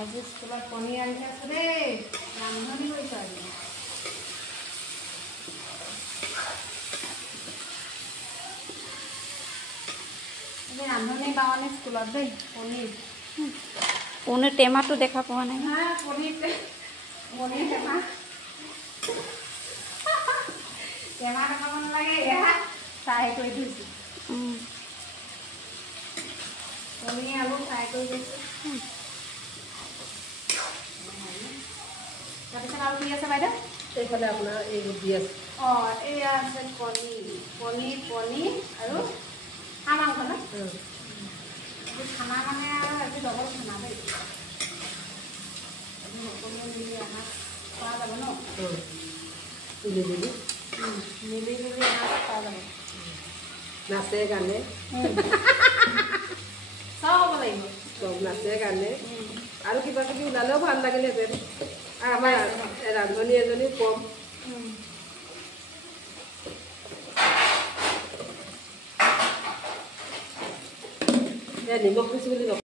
আজি স্কুলত পনীৰ আনি আছে দেই ৰান্ধনি কৰিছে আজি ৰান্ধনি বাৱনী স্কুলত দেই পনীৰ পনীৰ টেমাটো দেখা পোৱা নাই পনীৰ টেমা টেমা দেখাব নালাগে এয়া ফ্ৰাই কৰি থৈছোঁ পনীৰ আলু ফ্ৰাই কৰি দিছোঁ তাৰপিছত আৰু কি আছে বাইদেউ এইফালে আপোনাৰ এই দি আছে এয়া আছে পনীৰ আৰু হাঁহ মাংস ন খানা মানে আৰু আজি ডবল খানা দেই সকলোৱে মিলি এসাঁজ খোৱা যাব ন মিলি এসাঁজ খোৱা যাব নাচে গানে চব হ'ব লাগিব চব নাচে গানে আৰু কিবা কিবি ওলালেও ভাল লাগিলেহেঁতেন আৰু আমাৰ ৰান্ধনি এজনী কম নিমখ বেছি বুলি